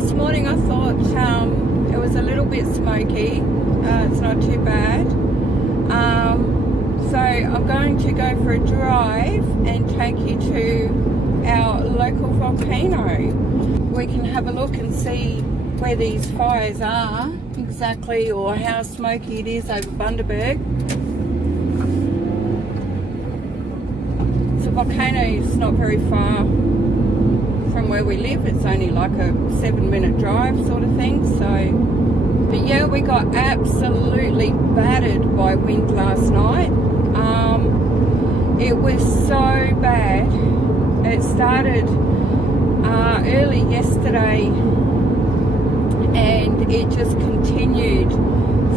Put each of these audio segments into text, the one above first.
this morning I thought it was a little bit smoky. It's not too bad. So I'm going to go for a drive and take you to our local volcano. We can have a look and see where these fires are exactly, or how smoky it is over Bundaberg. So volcano is not very far from where we live. It's only like a 7-minute drive sort of thing. So, but yeah, we got absolutely battered by wind last night. It was so bad. It started early yesterday and it just continued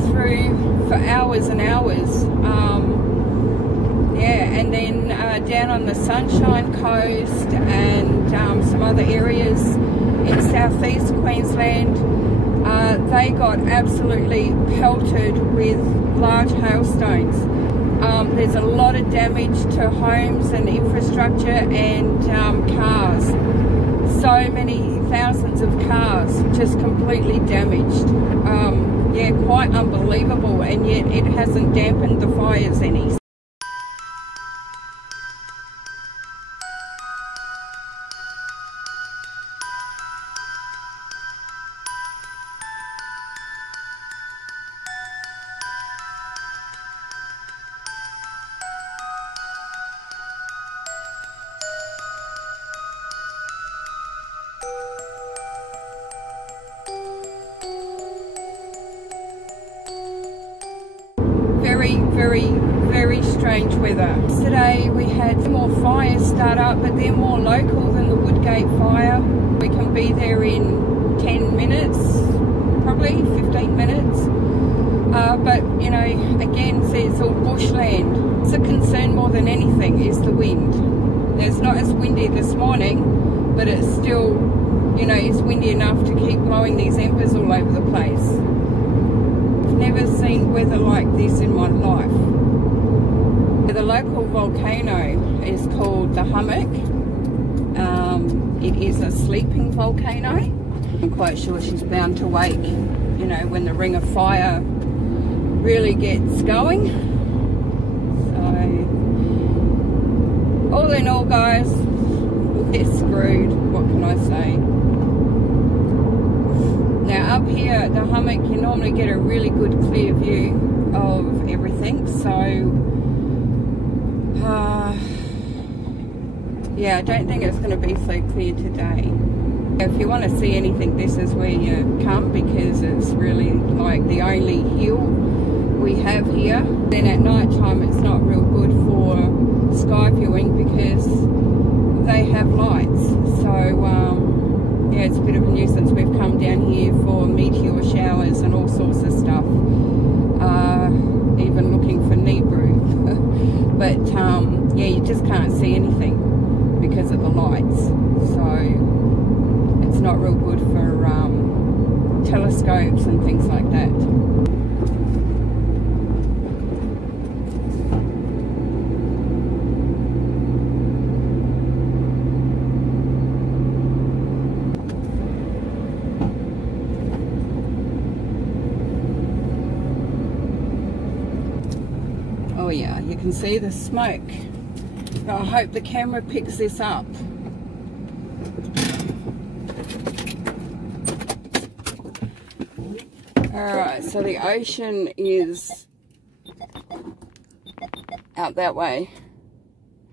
through for hours and hours. Yeah, and then down on the Sunshine Coast and some other areas in southeast Queensland, they got absolutely pelted with large hailstones. There's a lot of damage to homes and infrastructure and cars. So many thousands of cars just completely damaged. Yeah, quite unbelievable, and yet it hasn't dampened the fires any. Very strange weather. Today we had more fires start up, but they're more local than the Woodgate fire. We can be there in 10 minutes, probably 15 minutes. But you know, again, it's all bushland. It's a concern more than anything is the wind. It's not as windy this morning, but it's still, you know, it's windy enough to keep blowing these embers all over the place. Never seen weather like this in my life. The local volcano is called the Hummock. It is a sleeping volcano. I'm quite sure she's bound to wake, you know, when the ring of fire really gets going. So, all in all, guys, we're screwed. What can I say? Now up here at the Hummock, you normally get a really good clear view of everything. So, yeah, I don't think it's going to be so clear today. If you want to see anything, this is where you come, because it's really like the only hill we have here. Then at night time, it's not real good for sky viewing because they have lights. So, yeah, it's a bit of a nuisance. We've come down here for meteor showers and all sorts of stuff, even looking for Nebru. But yeah, you just can't see anything because of the lights. So it's not real good for telescopes and things like that. Oh yeah, you can see the smoke. I hope the camera picks this up. Alright, so the ocean is out that way.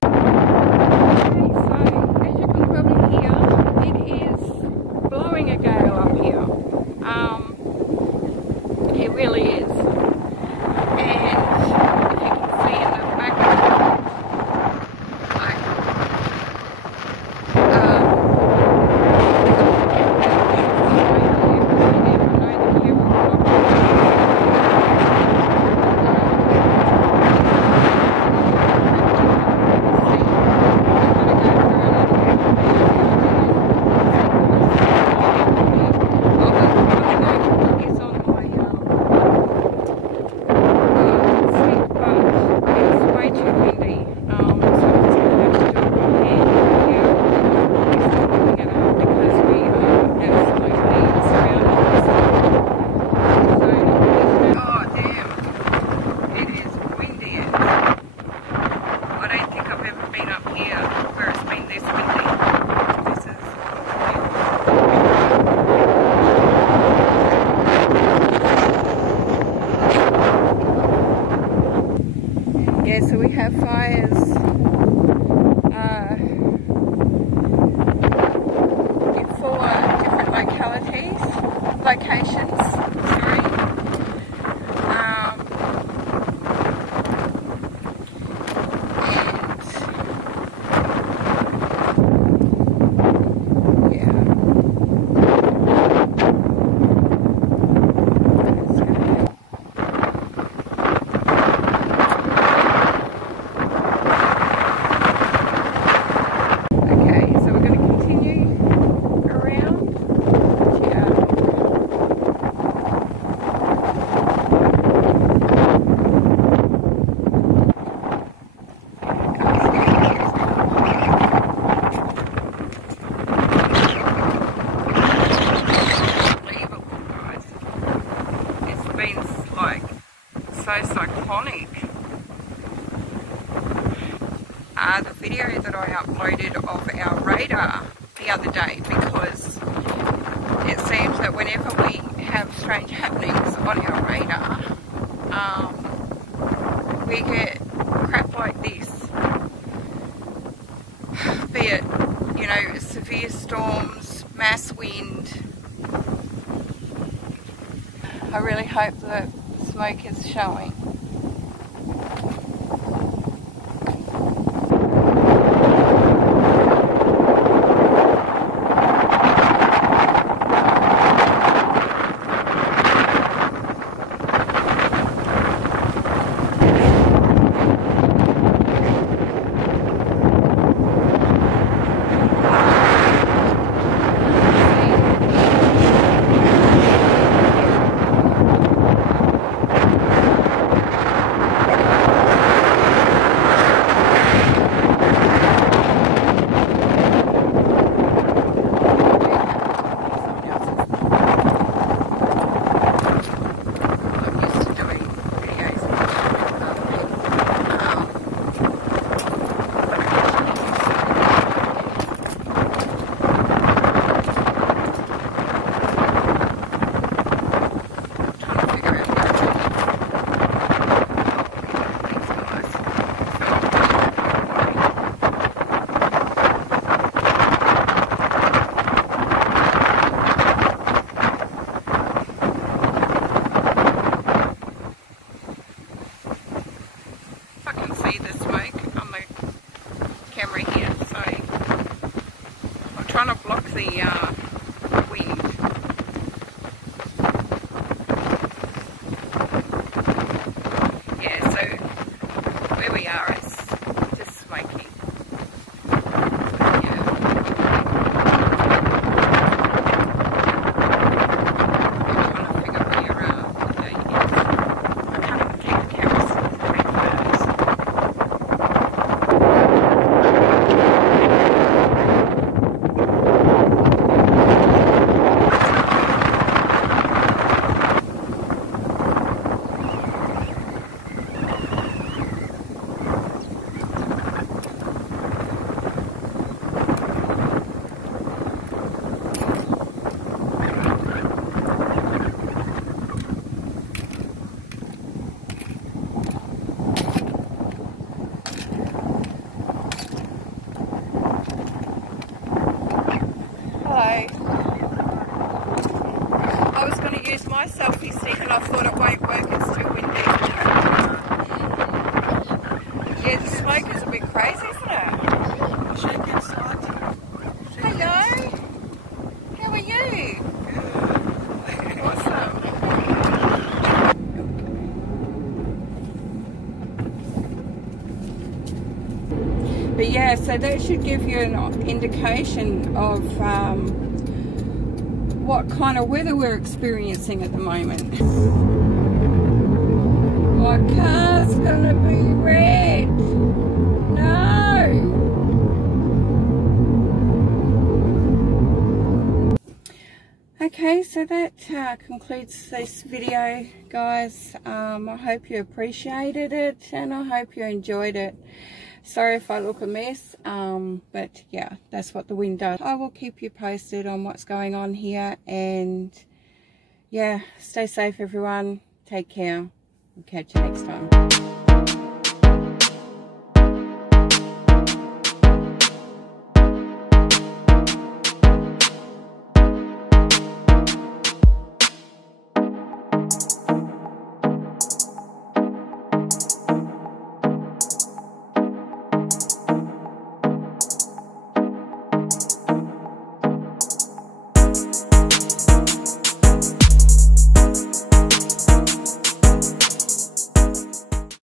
Okay, so as you can probably hear, it is blowing a gale up here. It really is. locations. Sorry. The video that I uploaded of our radar the other day, because it seems that whenever we have strange happenings on our radar, we get crap like this, be it, you know, severe storms, mass wind. I really hope that smoke is showing. Trying to block the wind. Yeah, so where we are, it's just smoky. Yeah. I'm trying to figure where the gate is. I can't even keep the cameras straight photos. I was going to use my selfie stick and I thought it won't work, it's too windy. Yeah, the smoke is a bit crazy, isn't it? Hello, how are you? Awesome. But yeah, so that should give you an indication of what kind of weather we're experiencing at the moment. My car's gonna be red. No. Okay, so that concludes this video, guys. I hope you appreciated it and I hope you enjoyed it. Sorry if I look a mess, but yeah, that's what the wind does. I will keep you posted on what's going on here, and yeah, stay safe everyone, take care, we'll catch you next time.